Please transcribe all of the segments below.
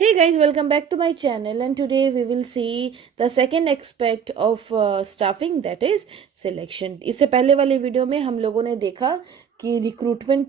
Hey guys, welcome back to my channel, and today we will see the second aspect of staffing, that is selection. इससे पहले वाले video में हम लोगों ने देखा कि रिक्रूटमेंट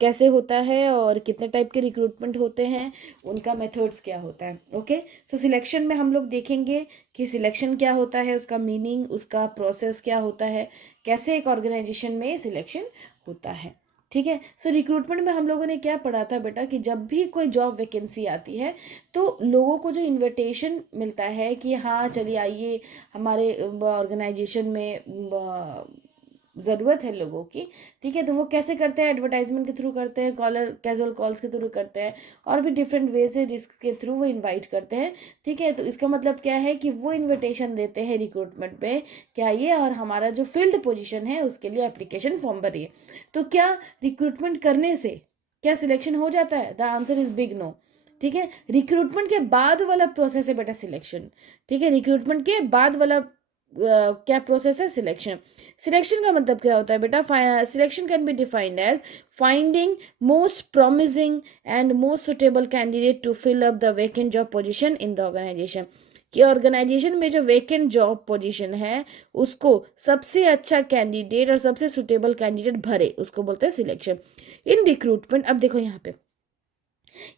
कैसे होता है और कितने टाइप के रिक्रूटमेंट होते हैं, उनका मेथड्स क्या होता है। ओके, सो सिलेक्शन में हम लोग देखेंगे कि सिलेक्शन क्या होता है, उसका मीनिंग, उसका प्रोसेस क्या होता है, कैसे एक ऑर्गेनाइजेशन में सिलेक्शन होता है। ठीक है। सो रिक्रूटमेंट में हम लोगों ने क्या पढ़ा था बेटा कि जब भी कोई जॉब वैकेंसी आती है तो लोगों को जो इनविटेशन मिलता है कि हाँ चलिए आइए हमारे ऑर्गेनाइजेशन में ज़रूरत है लोगों की। ठीक है, तो वो कैसे करते हैं? एडवर्टाइजमेंट के थ्रू करते हैं, कॉलर कैजुअल कॉल्स के थ्रू करते हैं, और भी डिफरेंट वेज है जिसके थ्रू वो इनवाइट करते हैं। ठीक है, तो इसका मतलब क्या है कि वो इनविटेशन देते हैं रिक्रूटमेंट पे कि आइए और हमारा जो फील्ड पोजीशन है उसके लिए एप्लीकेशन फॉर्म भरिए। तो क्या रिक्रूटमेंट करने से क्या सिलेक्शन हो जाता है? The answer is big no. ठीक है, रिक्रूटमेंट के बाद वाला प्रोसेस है बेटा सिलेक्शन। ठीक है, रिक्रूटमेंट के बाद वाला क्या प्रोसेस है? सिलेक्शन। सिलेक्शन का मतलब क्या होता है बेटा? Selection can be defined as finding most promising and most suitable candidate to fill up the vacant job position in the organisation. कि ऑर्गेनाइजेशन में जो वेकेंट जॉब पोजीशन है उसको सबसे अच्छा कैंडिडेट और सबसे सुटेबल कैंडिडेट भरे, उसको बोलते हैं सिलेक्शन। इन रिक्रूटमेंट, अब देखो यहाँ पे,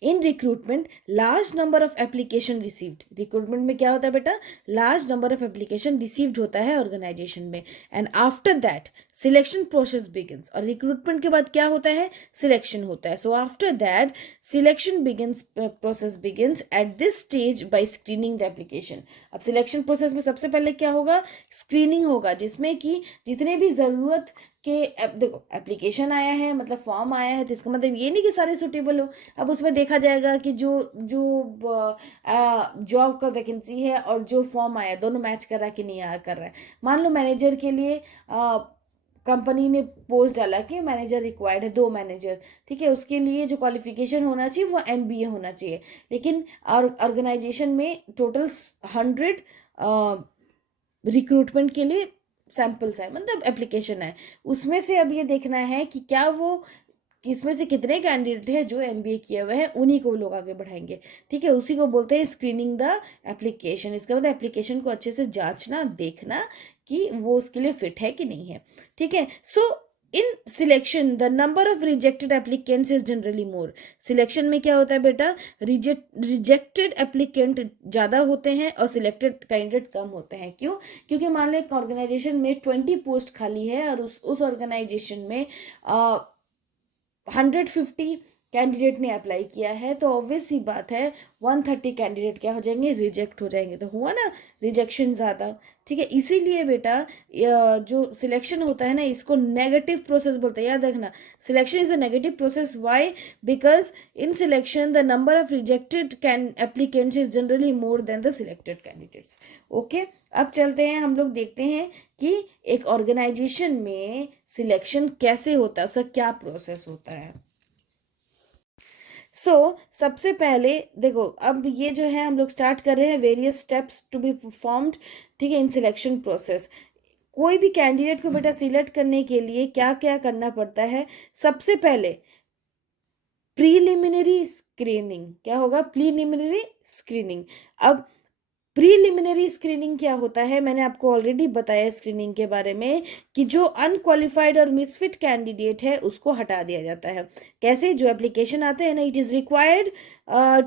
इन recruitment large number of application received. Recruitment में क्या होता है बेटा? Large number of application received होता है ऑर्गेनाइजेशन में, and after that selection process begins. और रिक्रूटमेंट के बाद क्या होता है? सिलेक्शन होता है। So after that selection begins, process begins at this stage by screening the application. अब सिलेक्शन प्रोसेस में सबसे पहले क्या होगा? स्क्रीनिंग होगा, जिसमें कि जितने भी ज़रूरत के देखो एप्लीकेशन आया है मतलब फॉर्म आया है, तो इसका मतलब ये नहीं कि सारे सुटेबल हो। अब उसमें देखा जाएगा कि जो जो जॉब का वैकेंसी है और जो फॉर्म आया दोनों मैच कर रहा है कि नहीं कर रहा है। मान लो मैनेजर के लिए कंपनी ने पोस्ट डाला कि मैनेजर रिक्वायर्ड है, 2 मैनेजर। ठीक है, उसके लिए जो क्वालिफिकेशन होना चाहिए वो MBA होना चाहिए, लेकिन ऑर्गेनाइजेशन में टोटल 100 रिक्रूटमेंट के लिए सैम्पल्स है, मतलब एप्लीकेशन है। उसमें से अब ये देखना है कि क्या वो इसमें से कितने कैंडिडेट हैं जो MBA किए हुए हैं, उन्हीं को लोग आगे बढ़ाएंगे। ठीक है, उसी को बोलते हैं स्क्रीनिंग द एप्लीकेशन। इसका मतलब एप्लीकेशन को अच्छे से जांचना, देखना कि वो उसके लिए फिट है कि नहीं है। ठीक है, so in selection the number of rejected applicants is generally more. Selection में क्या होता है बेटा? रिजेक्टेड एप्लीकेंट ज़्यादा होते हैं और सिलेक्टेड कैंडिडेट कम होते हैं। क्यों? क्योंकि मान लो एक ऑर्गेनाइजेशन में 20 पोस्ट खाली है और उस ऑर्गेनाइजेशन में 150 कैंडिडेट ने अप्लाई किया है, तो ऑब्वियस सी बात है 130 कैंडिडेट क्या हो जाएंगे? रिजेक्ट हो जाएंगे। तो हुआ ना रिजेक्शन ज़्यादा। ठीक है, इसीलिए बेटा जो सिलेक्शन होता है ना, इसको नेगेटिव प्रोसेस बोलते हैं। याद रखना, selection is a negative process. Why? Because in selection the number of rejected can applicants is generally more than the selected candidates. Okay, अब चलते हैं, हम लोग देखते हैं कि एक ऑर्गेनाइजेशन में सिलेक्शन कैसे होता है, उसका क्या प्रोसेस होता है। सबसे पहले देखो, अब ये जो है हम लोग स्टार्ट कर रहे हैं various steps to be performed. ठीक है, इन सिलेक्शन प्रोसेस कोई भी कैंडिडेट को बेटा सिलेक्ट करने के लिए क्या क्या करना पड़ता है? सबसे पहले प्रीलिमिनरी स्क्रीनिंग। क्या होगा? Preliminary screening. अब प्रीलिमिनरी स्क्रीनिंग क्या होता है? मैंने आपको ऑलरेडी बताया स्क्रीनिंग के बारे में कि जो अनक्वालिफाइड और मिसफिट कैंडिडेट है उसको हटा दिया जाता है। कैसे? जो एप्लीकेशन आते हैं ना, it is required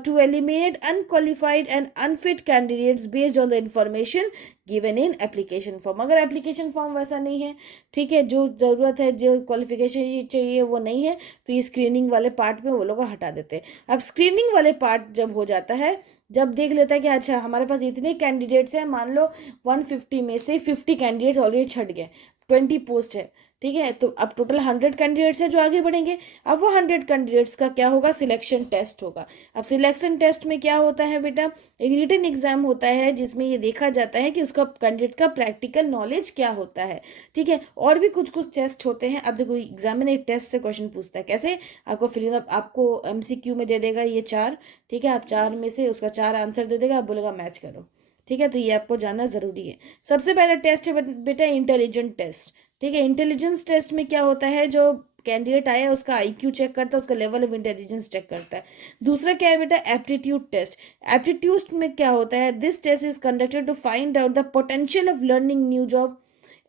to eliminate unqualified and unfit candidates based on the information given in application form. अगर एप्लीकेशन फॉर्म वैसा नहीं है, ठीक है, जो ज़रूरत है, जो क्वालिफिकेशन चाहिए वो नहीं है, तो ये स्क्रीनिंग वाले पार्ट में वो लोग हटा देते हैं। अब स्क्रीनिंग वाले पार्ट जब हो जाता है, जब देख लेता है कि अच्छा हमारे पास इतने कैंडिडेट्स हैं, मान लो 150 में से 50 कैंडिडेट्स ऑलरेडी छट गए, 20 पोस्ट है। ठीक है, तो अब टोटल 100 कैंडिडेट्स हैं जो आगे बढ़ेंगे। अब वो 100 कैंडिडेट्स का क्या होगा? सिलेक्शन टेस्ट होगा। अब सिलेक्शन टेस्ट में क्या होता है बेटा? एक रिटन एग्जाम होता है जिसमें ये देखा जाता है कि उसका कैंडिडेट का प्रैक्टिकल नॉलेज क्या होता है। ठीक है, और भी कुछ कुछ टेस्ट होते हैं। अब देखो एग्जामिनर टेस्ट से क्वेश्चन पूछता है कैसे? आपको फिर आपको MCQ में दे देगा ये 4। ठीक है, आप 4 में से उसका 4 आंसर दे देगा, आप बोलेगा मैच करो। ठीक है, तो ये आपको जानना ज़रूरी है। सबसे पहला टेस्ट है बेटा इंटेलिजेंट टेस्ट। ठीक है। इंटेलिजेंस टेस्ट में क्या होता है, जो कैंडिडेट आया उसका आईक्यू चेक करता है, उसका लेवल ऑफ इंटेलिजेंस चेक करता है। दूसरा क्या है बेटा, एप्टीट्यूड टेस्ट। एप्टीट्यूड में क्या होता है, this test is conducted to find out the potential of learning new job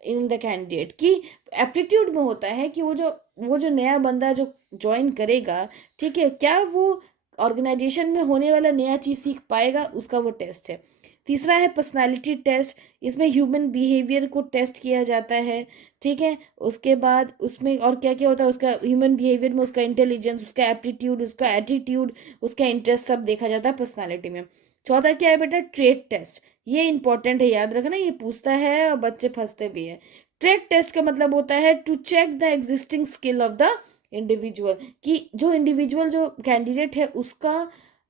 in the candidate. कि एप्टीट्यूड में होता है कि वो जो नया बंदा जो ज्वाइन करेगा, ठीक है, क्या वो ऑर्गेनाइजेशन में होने वाला नया चीज़ सीख पाएगा, उसका वो टेस्ट है। तीसरा है पर्सनालिटी टेस्ट। इसमें ह्यूमन बिहेवियर को टेस्ट किया जाता है, ठीक है। उसके बाद उसमें और क्या क्या होता है, उसका ह्यूमन बिहेवियर में उसका इंटेलिजेंस, उसका एप्टीट्यूड, उसका एटीट्यूड, उसका इंटरेस्ट सब देखा जाता है पर्सनालिटी में। चौथा क्या है बेटा, ट्रेट टेस्ट। ये इंपॉर्टेंट है, याद रखना, ये पूछता है और बच्चे फंसते भी हैं। ट्रेट टेस्ट का मतलब होता है to check the existing skill of the individual. कि जो इंडिविजुअल जो कैंडिडेट है उसका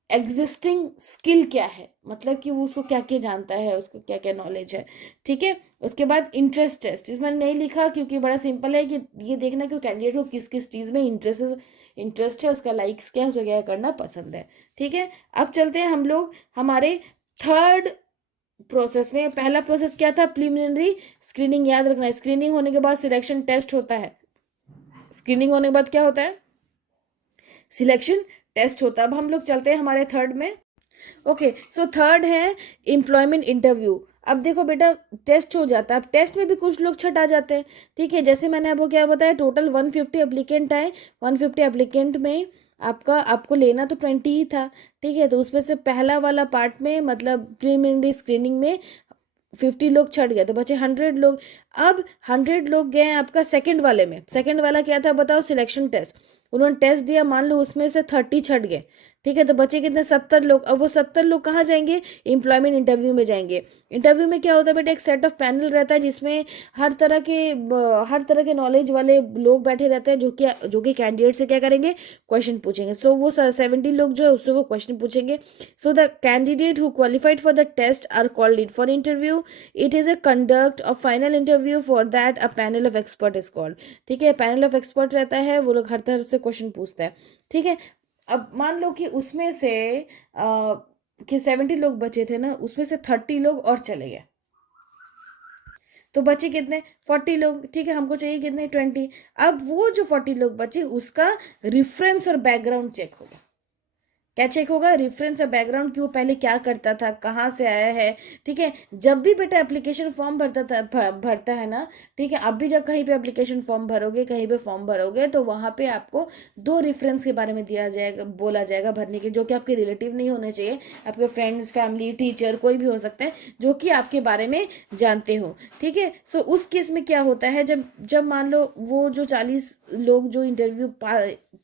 एग्जिस्टिंग स्किल क्या है, मतलब कि वो उसको क्या क्या जानता है, उसको क्या क्या नॉलेज है, ठीक है। उसके बाद इंटरेस्ट टेस्ट, इसमें नहीं लिखा क्योंकि बड़ा सिंपल है कि ये देखना कि कैंडिडेट को किस किस चीज़ में इंटरेस्ट है, उसका लाइक्स क्या है, उसको क्या करना पसंद है, ठीक है। अब चलते हैं हम लोग हमारे थर्ड प्रोसेस में। पहला प्रोसेस क्या था, प्रिलिमिनरी स्क्रीनिंग। याद रखना है, स्क्रीनिंग होने के बाद सिलेक्शन टेस्ट होता है। स्क्रीनिंग होने के बाद क्या होता है, सिलेक्शन टेस्ट होता है। अब हम लोग चलते हैं हमारे थर्ड में। ओके, सो थर्ड है एम्प्लॉयमेंट इंटरव्यू। अब देखो बेटा, टेस्ट हो जाता है, अब टेस्ट में भी कुछ लोग छट आ जाते हैं, ठीक है। जैसे मैंने आपको क्या बताया, टोटल 150 एप्लीकेंट आए। 150 एप्लीकेंट में आपको लेना तो 20 ही था, ठीक है। तो उसमें से पहला वाला पार्ट में मतलब प्रीलिमिनरी स्क्रीनिंग में 50 लोग छट गए, तो बचे 100 लोग। अब 100 लोग गए हैं आपका सेकंड वाले में। सेकंड वाला क्या था बताओ, सिलेक्शन टेस्ट। उन्होंने टेस्ट दिया, मान लो उसमें से 30 छट गए, ठीक है। तो बचे कितने, 70 लोग। अब वो 70 लोग कहाँ जाएंगे, एम्प्लॉयमेंट इंटरव्यू में जाएंगे। इंटरव्यू में क्या होता है बेटा, एक सेट ऑफ पैनल रहता है जिसमें हर तरह के नॉलेज वाले लोग बैठे रहते हैं, जो कि कैंडिडेट से क्या करेंगे, क्वेश्चन पूछेंगे। सो वो 70 लोग जो है उससे वो क्वेश्चन पूछेंगे। So the candidate who qualified for the test are called in for interview. It is a conduct of final interview, for that a panel of expert is called. ठीक है, पैनल ऑफ एक्सपर्ट रहता है, वो लोग हर तरफ से question पूछता है, ठीक है। अब मान लो कि उसमें से कि 70 लोग बचे थे ना, उसमें से 30 लोग और चले गए, तो बचे कितने, 40 लोग, ठीक है। हमको चाहिए कितने, 20। अब वो जो 40 लोग बचे उसका रेफरेंस और बैकग्राउंड चेक होगा। क्या चेक होगा, रेफरेंस और बैकग्राउंड, कि वो पहले क्या करता था, कहाँ से आया है, ठीक है। जब भी बेटा एप्लीकेशन फॉर्म भरता है ना, ठीक है। अब भी जब कहीं पे एप्लीकेशन फॉर्म भरोगे, कहीं पे फॉर्म भरोगे, तो वहाँ पे आपको 2 रेफरेंस के बारे में दिया जाएगा, बोला जाएगा भरने के, जो कि आपके रिलेटिव नहीं होने चाहिए, आपके फ्रेंड्स, फैमिली, टीचर, कोई भी हो सकता है जो कि आपके बारे में जानते हो, ठीक है। सो उस केस में क्या होता है, जब जब मान लो वो जो 40 लोग जो इंटरव्यू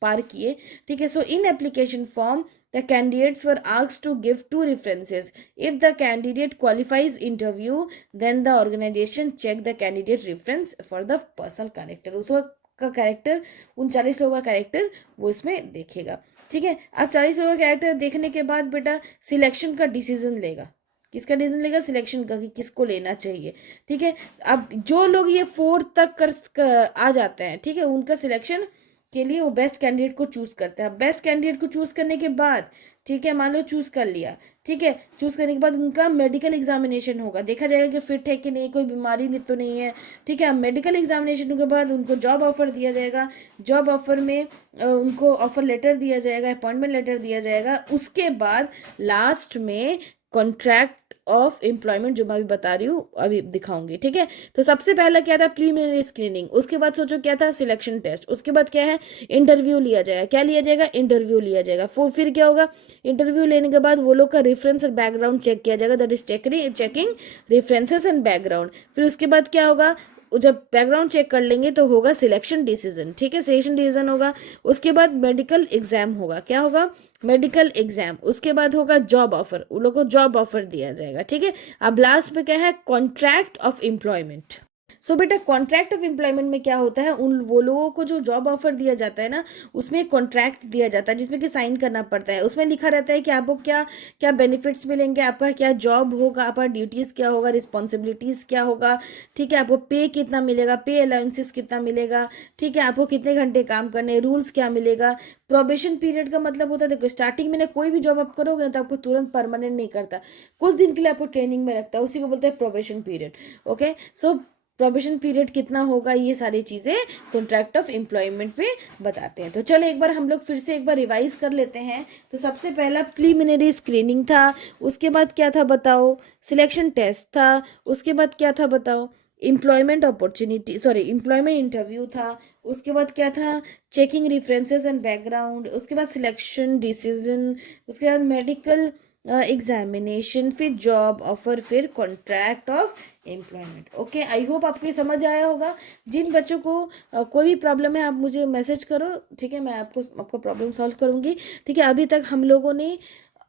पार किए, ठीक है। So in application form the candidates were asked to give 2 references. If the candidate qualifies interview, then the organization check the candidate reference for the personal character. उसका का कैरेक्टर, उन 40 लोगों का कैरेक्टर वो इसमें देखेगा, ठीक है। अब 40 लोगों का कैरेक्टर देखने के बाद बेटा सिलेक्शन का डिसीजन लेगा। किसका डिसीजन लेगा, सिलेक्शन का, कि किसको लेना चाहिए, ठीक है। अब जो लोग ये 4 तक आ जाते हैं, ठीक है, उनका सिलेक्शन के लिए वो बेस्ट कैंडिडेट को चूज करते हैं। बेस्ट कैंडिडेट को चूज करने के बाद, ठीक है, मान लो चूज कर लिया, ठीक है। चूज करने के बाद उनका मेडिकल एग्जामिनेशन होगा, देखा जाएगा कि फिट है कि नहीं, कोई बीमारी नहीं तो नहीं है, ठीक है। मेडिकल एग्जामिनेशन के बाद उनको जॉब ऑफर दिया जाएगा। जॉब ऑफर में उनको ऑफर लेटर दिया जाएगा, अपॉइंटमेंट लेटर दिया जाएगा। उसके बाद लास्ट में कॉन्ट्रैक्ट ऑफ एम्प्लॉयमेंट, जो मैं अभी बता रही हूँ, अभी दिखाऊंगी, ठीक है। तो सबसे पहला क्या था, प्रीलिमिनरी स्क्रीनिंग। उसके बाद सोचो क्या था, सिलेक्शन टेस्ट। उसके बाद क्या है, इंटरव्यू लिया जाएगा। क्या लिया जाएगा, इंटरव्यू लिया जाएगा। फिर क्या होगा, इंटरव्यू लेने के बाद वो लोग का रेफरेंस और बैकग्राउंड चेक किया जाएगा, that is checking references and background. फिर उसके बाद क्या होगा, जब बैकग्राउंड चेक कर लेंगे तो होगा सिलेक्शन डिसीजन, ठीक है, सिलेक्शन डिसीजन होगा। उसके बाद मेडिकल एग्जाम होगा, क्या होगा, मेडिकल एग्जाम। उसके बाद होगा जॉब ऑफर, उन लोगों को जॉब ऑफर दिया जाएगा, ठीक है। अब लास्ट में क्या है, कॉन्ट्रैक्ट ऑफ एम्प्लॉयमेंट। सो बेटा कॉन्ट्रैक्ट ऑफ एम्प्लॉयमेंट में क्या होता है, उन वो लोगों को जो जॉब ऑफर दिया जाता है ना, उसमें एक कॉन्ट्रैक्ट दिया जाता है जिसमें कि साइन करना पड़ता है। उसमें लिखा रहता है कि आपको क्या क्या बेनिफिट्स मिलेंगे, आपका क्या जॉब होगा, आपका ड्यूटीज़ क्या होगा, रिस्पॉन्सिबिलिटीज़ क्या होगा, ठीक है। आपको पे कितना मिलेगा, पे अलाउंसेस कितना मिलेगा, ठीक है। आपको कितने घंटे काम करने, रूल्स क्या मिलेगा। प्रोबेशन पीरियड का मतलब होता है, देखो स्टार्टिंग में ना कोई भी जॉब आप करोगे तो आपको तुरंत परमानेंट नहीं करता, कुछ दिन के लिए आपको ट्रेनिंग में रखता है, उसी को बोलते हैं प्रोबेशन पीरियड। ओके, सो प्रोबेशन पीरियड कितना होगा, ये सारी चीज़ें कॉन्ट्रैक्ट ऑफ एम्प्लॉयमेंट में बताते हैं। तो चलो एक बार हम लोग फिर से एक बार रिवाइज कर लेते हैं। तो सबसे पहला प्रीलिमिनरी स्क्रीनिंग था, उसके बाद क्या था बताओ, सिलेक्शन टेस्ट था, उसके बाद क्या था बताओ, एम्प्लॉयमेंट अपॉर्चुनिटी एम्प्लॉयमेंट इंटरव्यू था, उसके बाद क्या था, चेकिंग रेफरेंसेस एंड बैकग्राउंड, उसके बाद सिलेक्शन डिसीजन, उसके बाद मेडिकल एग्जामिनेशन, फिर जॉब ऑफर, फिर contract of employment. Okay, I hope आपको ये समझ आया होगा। जिन बच्चों को कोई भी प्रॉब्लम है आप मुझे मैसेज करो, ठीक है, मैं आपको प्रॉब्लम सॉल्व करूँगी। ठीक है, अभी तक हम लोगों ने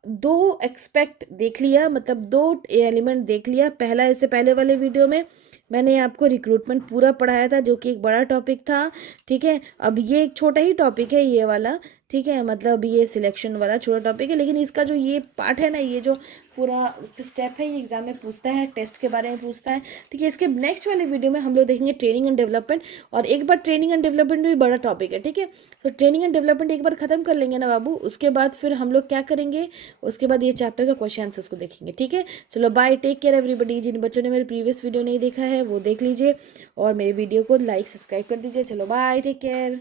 दो एक्सपेक्ट देख लिया, मतलब दो एलिमेंट देख लिया। पहला, इससे पहले वाले वीडियो में मैंने आपको रिक्रूटमेंट पूरा पढ़ाया था, जो कि एक बड़ा टॉपिक था। ठीक है, अब ये एक छोटा ही टॉपिक है ये वाला। ठीक है, मतलब ये सिलेक्शन वाला छोटा टॉपिक है, लेकिन इसका जो ये पार्ट है ना, ये जो पूरा उसका स्टेप है, ये एग्जाम में पूछता है, टेस्ट के बारे में पूछता है। ठीक है, इसके नेक्स्ट वाले वीडियो में हम लोग देखेंगे ट्रेनिंग एंड डेवलपमेंट। और एक बार ट्रेनिंग एंड डेवलपमेंट भी बड़ा टॉपिक है। ठीक है, तो ट्रेनिंग एंड डेवलपमेंट एक बार खत्म कर लेंगे ना बाबू, उसके बाद फिर हम लोग क्या करेंगे, उसके बाद ये चैप्टर का क्वेश्चन आंसर्स को देखेंगे। ठीक है, चलो बाय, टेक केयर एवरीबडी। जिन बच्चों ने मेरे प्रीवियस वीडियो नहीं देखा है वो देख लीजिए, और मेरे वीडियो को लाइक सब्सक्राइब कर दीजिए। चलो बाय, टेक केयर।